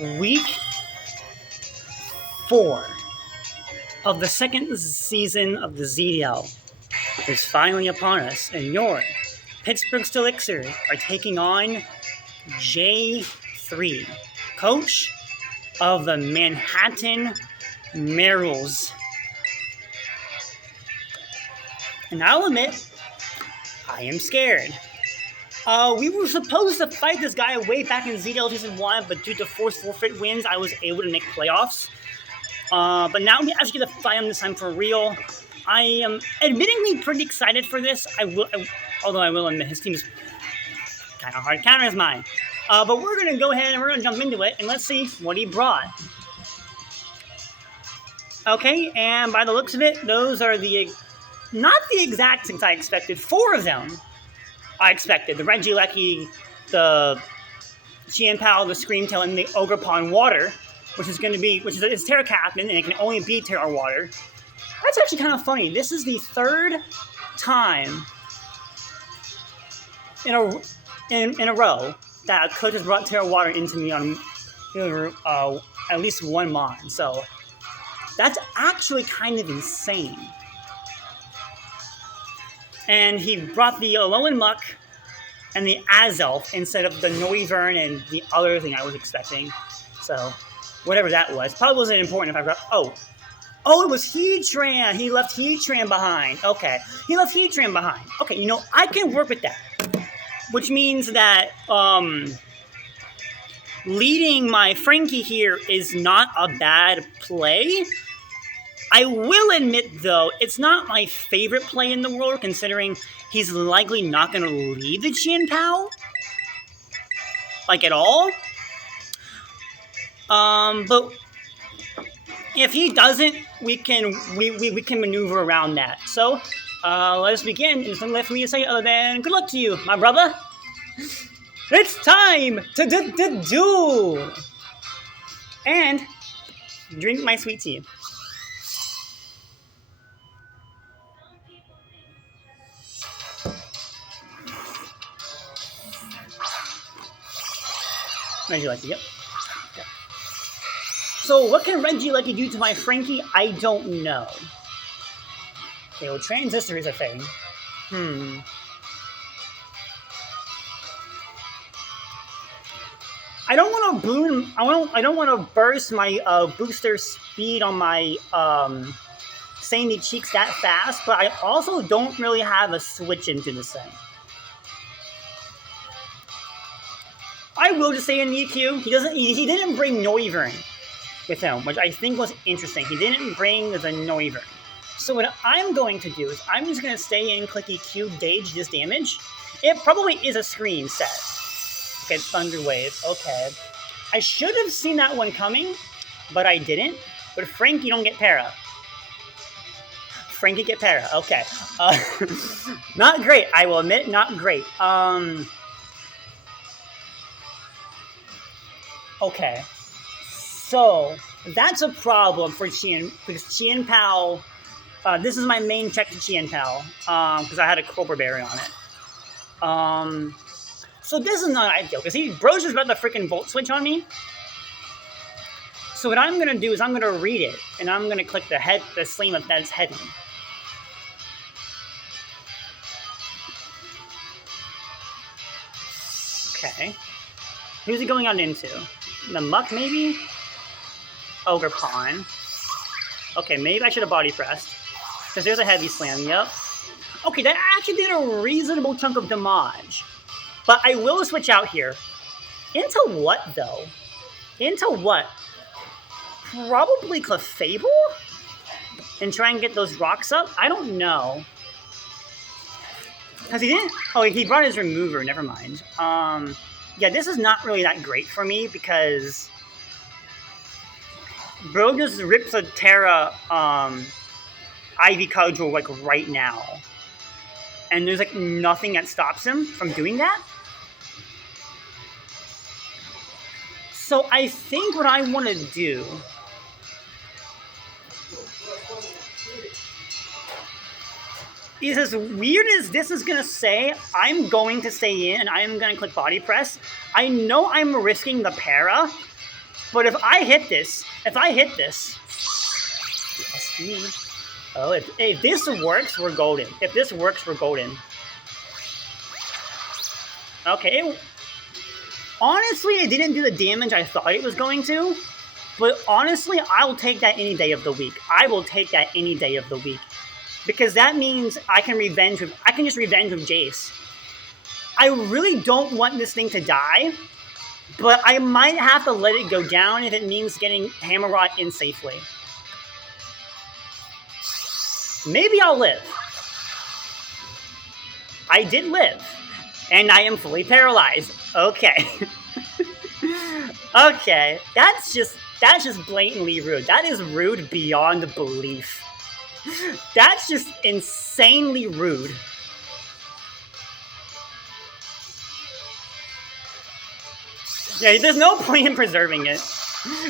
Week 4 of the second season of the ZDL is finally upon us, and your Pittsburgh Elixir are taking on J3, coach of the Manhattan Marills. And I'll admit, I am scared. We were supposed to fight this guy way back in ZDL Season 1, but due to forced forfeit wins, I was able to make playoffs. But now we actually get to fight him this time for real. I am admittingly pretty excited for this. Although I will admit his team is kind of hard to counter as mine. But we're going to go ahead and we're going to jump into it, and let's see what he brought. Okay, and by the looks of it, those are not the exact things I expected. 4 of them I expected. The Regieleki, the Chien-Pao, the Screamtail, and the Ogrepon Water, which is Tera Captain, and it can only be Tera Water. That's actually kind of funny. This is the 3rd time in a row that a coach has brought Tera Water into me on at least one mon. So that's actually kind of insane. And he brought the Alolan Muck and the Azelf instead of the Noivern and the other thing I was expecting. So, whatever that was. Probably wasn't important if I brought... Oh, it was Heatran! He left Heatran behind. Okay. He left Heatran behind. Okay, I can work with that. Which means that, leading my Frankie here is not a bad play. I will admit, though, it's not my favorite play in the world, considering he's likely not going to lead the Chien-Pao, at all. But if he doesn't, we can maneuver around that. So, let us begin. There's nothing left for me to say other than good luck to you, my brother. It's time to duel! And drink my sweet tea. Regieleki, yep. Okay. So what can Regieleki do to my Frankie? I don't know. Okay, well, Transistor is a thing. I don't want to I don't want to burst my booster speed on my Sandy Cheeks that fast, but I also don't really have a switch into this thing. I will just say in the EQ, he didn't bring Noivern with him, which I think was interesting. He didn't bring the Noivern. So what I'm going to do is I'm just going to stay in, click EQ, gauge this damage. It probably is a screen set. Okay, Thunder Wave. Okay. I should have seen that one coming, but I didn't. But Frankie don't get para. Frankie get para. Okay. Not great. I will admit, not great. Okay, so that's a problem for because Chien-Pao, this is my main check to Chien-Pao, because I had a Cobra Berry on it. So this is not ideal, because Bro's just about to freaking Volt Switch on me. So what I'm going to do is I'm going to read it, and I'm going to click the Sleam that's heavy. Okay. Who's he going on into? The Muck, maybe? Ogrepon. Okay, maybe I should have body pressed. Because there's a heavy slam, yep. Okay, that actually did a reasonable chunk of damage. But I will switch out here. Into what, though? Into what? Probably Clefable? And try and get those rocks up? I don't know. Because he didn't... Oh, he brought his remover, never mind. Yeah, this is not really that great for me because Bro just rips a Tera Ivy Cudgel right now. And there's nothing that stops him from doing that. So I think what I want to do is, as weird as this is going to say, I'm going to stay in and I'm going to click body press. I know I'm risking the para, But if I hit this, oh, if this works, we're golden. If this works, we're golden. Okay. Honestly, it didn't do the damage I thought it was going to. But honestly, I will take that any day of the week. I will take that any day of the week. Because that means I can just revenge with Jace. I really don't want this thing to die. But I might have to let it go down if it means getting Hammer Rod in safely. Maybe I'll live. I did live. And I am fully paralyzed. Okay. Okay. That's just blatantly rude. That is rude beyond belief. That's just insanely rude. Yeah, there's no point in preserving it.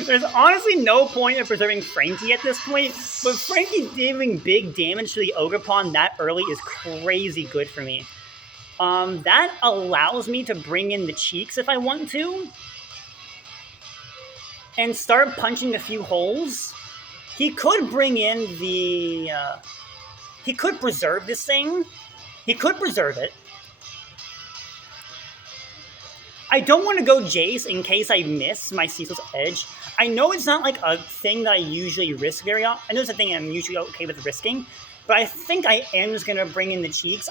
There's honestly no point in preserving Frankie at this point, but Frankie dealing big damage to the Ogrepon that early is crazy good for me. That allows me to bring in the cheeks if I want to, and start punching a few holes. He could bring in the... he could preserve this thing. He could preserve it. I don't want to go Jace in case I miss my Ceaseless Edge. I know it's not like a thing that I usually risk very often. I know it's a thing I'm usually okay with risking, but I think I am just going to bring in the cheeks.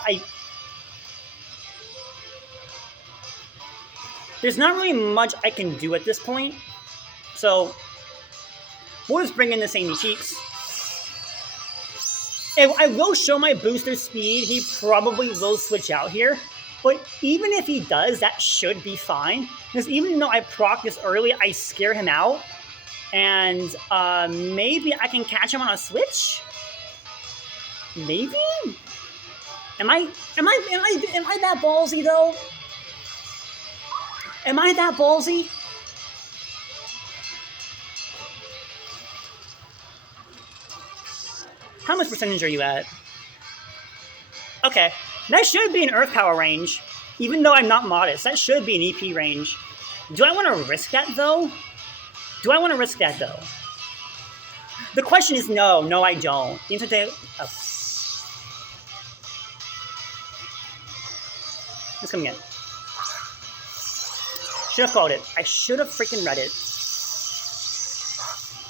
There's not really much I can do at this point, so we'll just bring in the same cheeks. And I will show my booster speed. He probably will switch out here. But even if he does, that should be fine. Because even though I proc this early, I scare him out. And maybe I can catch him on a switch? Maybe? Am I that ballsy though? Am I that ballsy? How much percentage are you at? Okay. That should be an Earth Power range. Even though I'm not modest, that should be an EP range. Do I want to risk that, though? The question is no. No, I don't. The answer to... Oh. It's coming in. Should have called it. I should have freaking read it.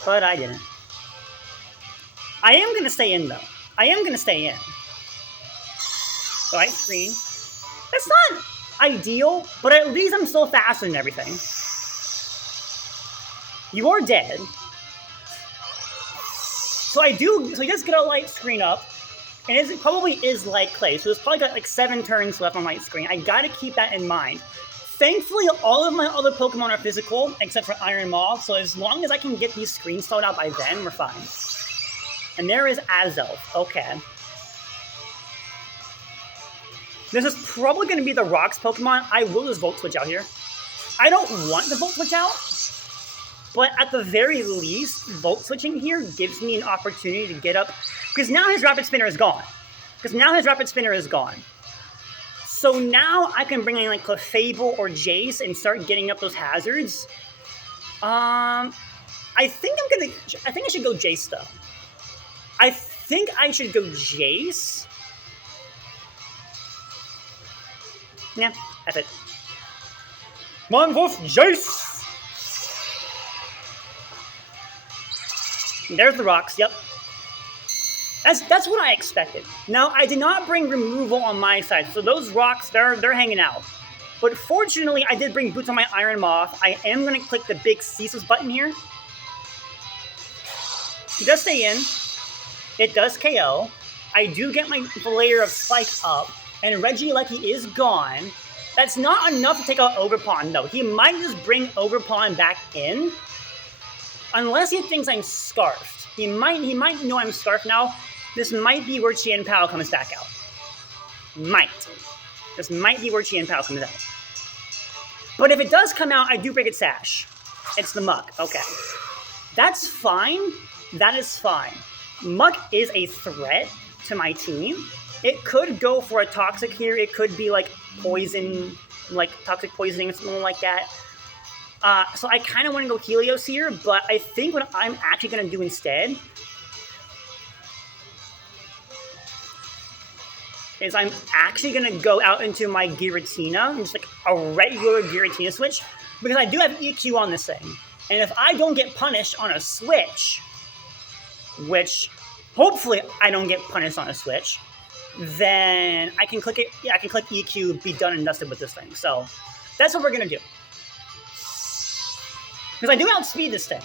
But I didn't. I am going to stay in, though. Right, screen. That's not ideal, but at least I'm still faster than everything. You are dead. So he does get a light screen up, and it probably is light clay, so it's probably got like 7 turns left on light screen. I gotta keep that in mind. Thankfully, all of my other Pokemon are physical, except for Iron Moth, so as long as I can get these screens stalled out by then, we're fine. And there is Azelf. Okay. This is probably going to be the Rocks Pokemon. I will just Volt Switch out here. I don't want to Volt Switch out, but at the very least, Volt Switching here gives me an opportunity to get up, because now his Rapid Spinner is gone. So now I can bring in like Clefable or Jace and start getting up those hazards. I think I should go Jace though. Yeah, F it. Monvolf Jace! There's the rocks, yep. That's what I expected. Now, I did not bring removal on my side, so those rocks, they're hanging out. But fortunately, I did bring boots on my Iron Moth. I am going to click the big Ceaseless button here. He does stay in. It does KO. I do get my layer of Spike up. And Regieleki is gone. That's not enough to take out Ogrepon, though. He might just bring Ogrepon back in. Unless he thinks I'm Scarfed. He might know I'm Scarfed now. This might be where Chien Pao comes back out. This might be where Chien Pao comes out. But if it does come out, I do break its sash. It's the Muck. Okay. That's fine. That is fine. Muck is a threat to my team. It could go for a Toxic here. It could be like poison, like Toxic Poisoning or something like that. So I kind of want to go Helios here, but I think what I'm actually going to do instead is I'm actually going to go out into my Giratina, just like a regular Giratina switch, because I do have EQ on this thing. And if I don't get punished on a switch, which hopefully I don't get punished on a switch, then I can click it. Yeah, I can click EQ, be done and dusted with this thing. So that's what we're going to do. Because I do outspeed this thing.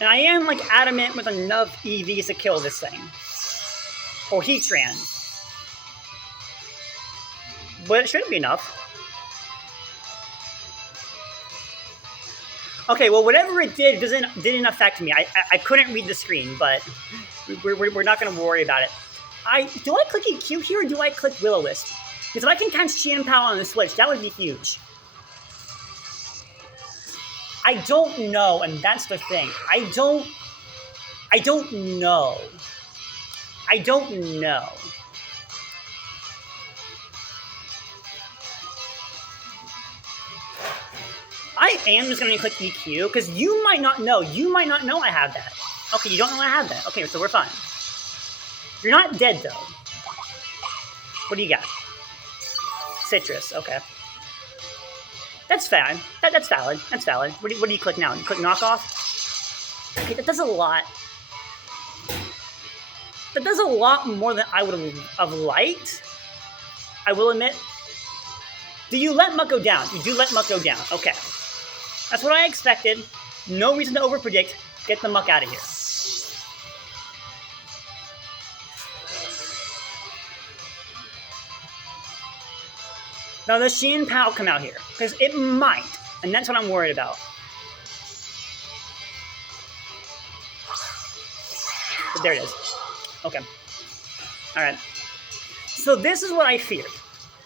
And I am like adamant with enough EVs to kill this thing. Or Heatran. But it shouldn't be enough. Okay, well, whatever it did didn't affect me. I couldn't read the screen, but we're not going to worry about it. Do I click EQ here or do I click Will-O-Wisp? Because if I can catch Chien-Pao on the switch, that would be huge. I don't know, and that's the thing. I don't know. I don't know. I am just going to click EQ, because you might not know. You might not know I have that. Okay, you don't know I have that. Okay, so we're fine. You're not dead, though. What do you got? Citrus, okay. That's fine. That's valid. That's valid. What do you click now? You click knockoff? Okay, that does a lot. That does a lot more than I would have liked. I will admit. Do you let Muck go down? You do let Muck go down. Okay. That's what I expected. No reason to overpredict. Get the Muck out of here. Now, does Chien-Pao come out here? Because it might, and that's what I'm worried about. But there it is. Okay. Alright. So this is what I feared.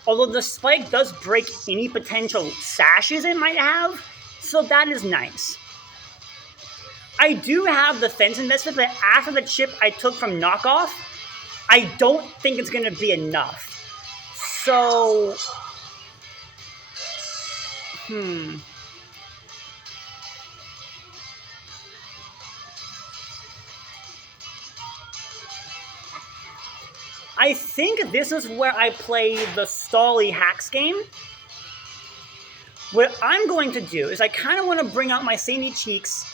Although the spike does break any potential sashes it might have, so that is nice. I do have the fence investment, but after the chip I took from knockoff, I don't think it's going to be enough. So... I think this is where I play the Stally Hacks game. What I'm going to do is I kind of want to bring out my Sandy Cheeks,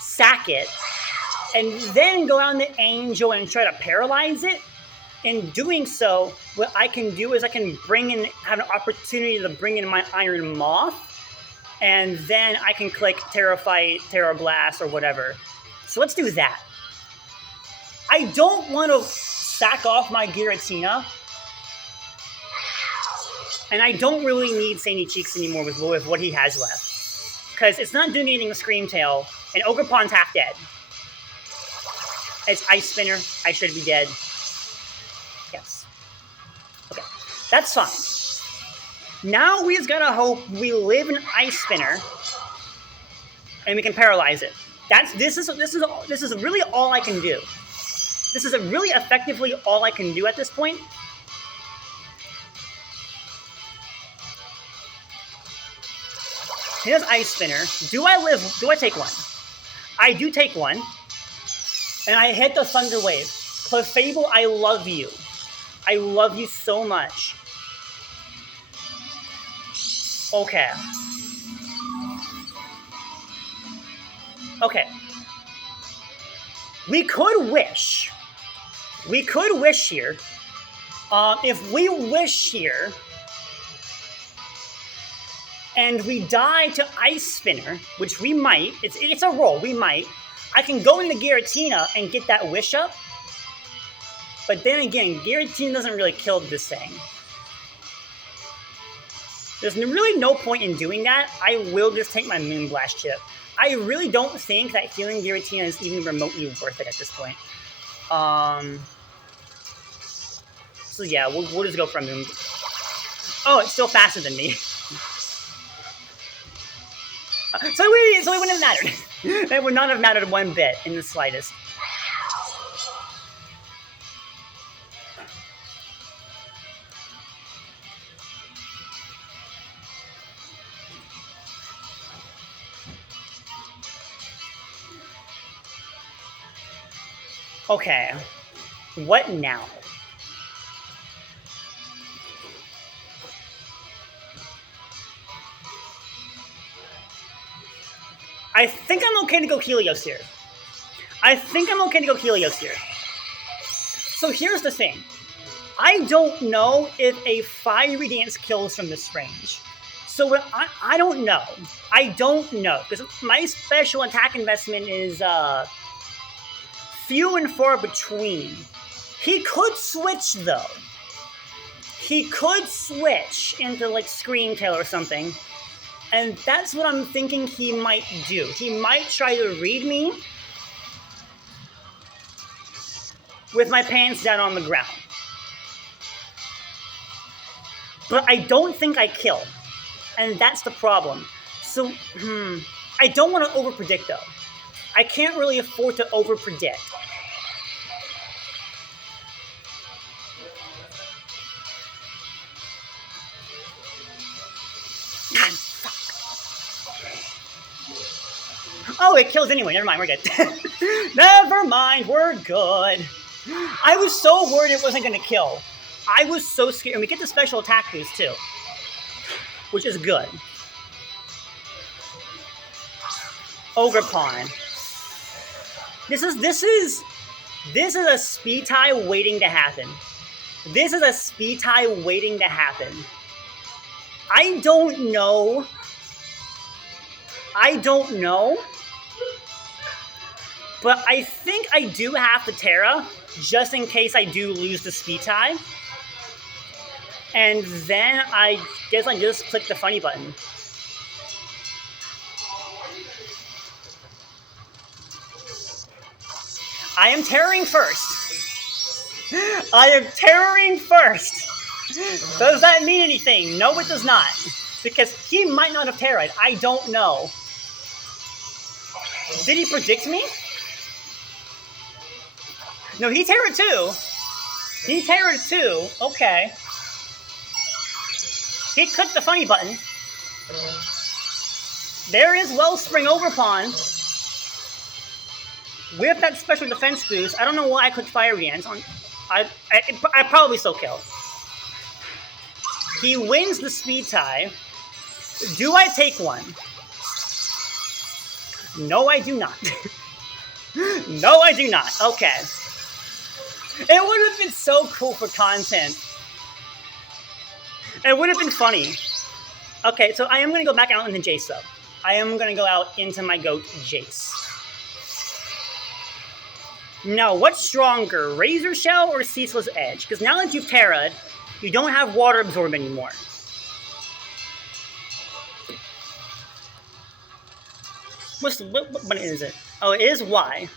sack it, and then go out the Angel and try to paralyze it. In doing so, what I can do is I can have an opportunity to bring in my Iron Moth, and then I can click Tera Fight, Tera Blast, or whatever. So let's do that. I don't want to sack off my Giratina. And I don't really need Sandy Cheeks anymore with what he has left. Because it's not doing anything with Scream Tail, and Ogrepon's half dead. It's Ice Spinner. I should be dead. Yes. Okay. That's fine. Now we just gotta hope we live in Ice Spinner, and we can paralyze it. This is really all I can do. This is really effectively all I can do at this point. Here's Ice Spinner. Do I take one? I do take one. And I hit the Thunder Wave. Clefable, I love you. I love you so much. Okay. Okay. We could wish. We could wish here. If we wish here, and we die to Ice Spinner, which we might, it's a roll, we might, I can go into Giratina and get that wish up. But then again, Giratina doesn't really kill this thing. There's really no point in doing that. I will just take my Moonblast chip. I really don't think that healing Giratina is even remotely worth it at this point. So yeah, we'll just go for a Moon. Oh, it's still faster than me. So it wouldn't have mattered. It would not have mattered one bit in the slightest. Okay. What now? I think I'm okay to go Helios here. So here's the thing. I don't know if a Fiery Dance kills from this range. So I don't know. Because my special attack investment is few and far between. He could switch though. He could switch into like Scream Tail or something. And that's what I'm thinking he might do. He might try to read me with my pants down on the ground. But I don't think I kill. And that's the problem. So, I don't want to overpredict though. I can't really afford to overpredict. God, fuck. Oh, it kills anyway. Never mind, we're good. Never mind, we're good. I was so worried it wasn't going to kill. I was so scared. And we get the special attack boost too, which is good. Ogrepon. This is a speed tie waiting to happen. I don't know. But I think I do have the Tera, just in case I do lose the speed tie. And then I guess I just click the funny button. I am terroring first. Does that mean anything? No, it does not. Because he might not have terrored. I don't know. Did he predict me? No, he terrored too. Okay. He clicked the funny button. There is Wellspring Ogrepon. With that special defense boost, I don't know why I clicked Fire Dance. I probably still kill. He wins the speed tie. Do I take one? No, I do not. Okay. It would have been so cool for content. It would have been funny. Okay, so I am going to go back out into Jace, though. I am going to go out into my goat, Jace. Now, what's stronger, Razor Shell or Ceaseless Edge? Because now that you've Tera'd, you don't have Water Absorb anymore. What is it? Oh, it is Y.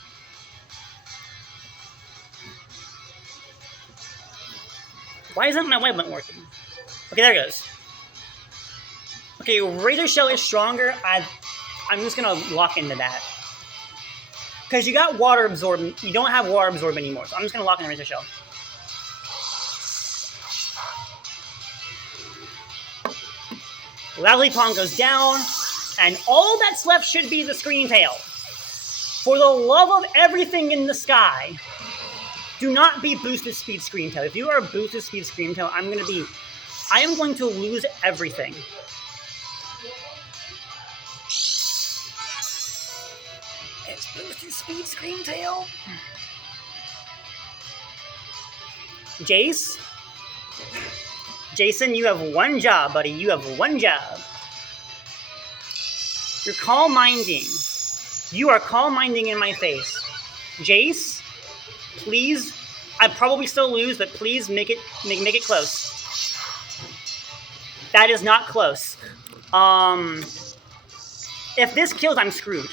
Why isn't my Y button working? Okay, there it goes. Okay, Razor Shell is stronger. I'm just gonna lock into that. Because you got Water Absorb, you don't have Water Absorb anymore, so I'm just gonna lock in Razor Shell. Ogrepon goes down, and all that's left should be the Scream Tail. For the love of everything in the sky, do not be boosted speed Scream Tail. If you are a boosted speed Scream Tail, I am going to lose everything. It's boosted speed Scream Tail. Jace? Jason, you have one job, buddy. You have one job. You're calm minding. You are calm minding in my face. Jace, please. I probably still lose, but please make it close. That is not close. If this kills, I'm screwed.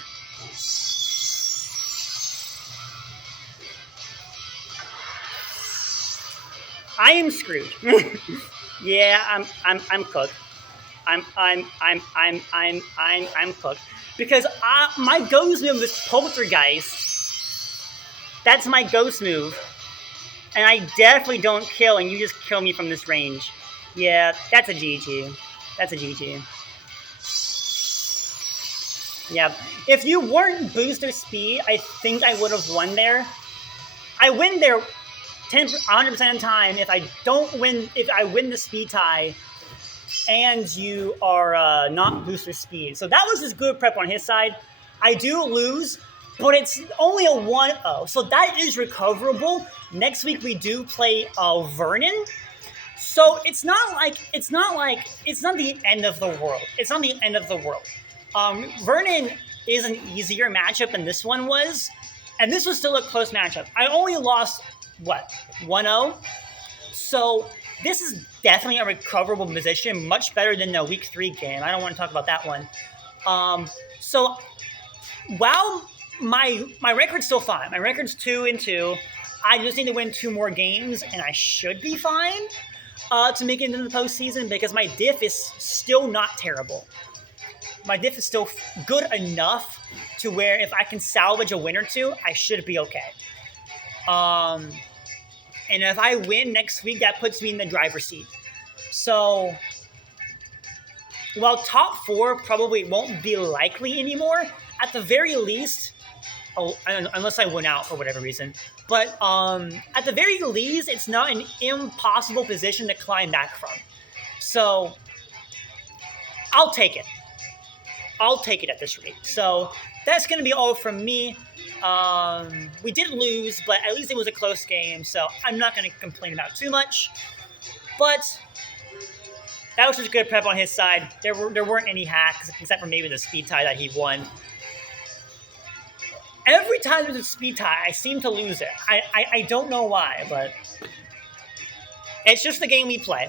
I am screwed. Yeah, I'm cooked. I'm cooked because my ghost move is Poltergeist. That's my ghost move, and I definitely don't kill, and you just kill me from this range. Yeah, that's a GG. Yeah, if you weren't booster speed, I think I would have won there. I win there 100% of the time. If I win the speed tie, and you are not booster speed. So that was just good prep on his side. I do lose, but it's only a 1-0, so that is recoverable. Next week we do play Vernon. So it's not the end of the world. It's not the end of the world. Vernon is an easier matchup than this one was, and this was still a close matchup. I only lost 1-0. So this is definitely a recoverable position, much better than the week 3 game. I don't want to talk about that one. So while my record's still fine, my record's 2-2. I just need to win 2 more games, and I should be fine to make it into the postseason because my diff is still not terrible. My diff is still good enough to where if I can salvage a win or 2, I should be okay. And if I win next week, that puts me in the driver's seat. So, while top 4 probably won't be likely anymore, at the very least, unless I win out for whatever reason, but at the very least, it's not an impossible position to climb back from. So, I'll take it. I'll take it at this rate. So, that's going to be all from me. We did lose, but at least it was a close game, so I'm not going to complain about too much. But that was just a good prep on his side. There weren't any hacks, except for maybe the speed tie that he won. Every time there's a speed tie, I seem to lose it. I don't know why, but it's just the game we play.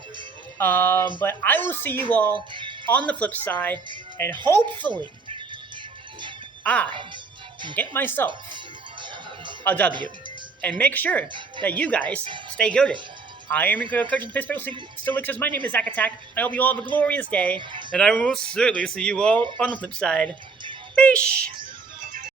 But I will see you all on the flip side, and hopefully I can get myself a W and make sure that you guys stay goated. I am your coach in Pittsburgh Still. My name is Zach Attack. I hope you all have a glorious day, and I will certainly see you all on the flip side. Peace!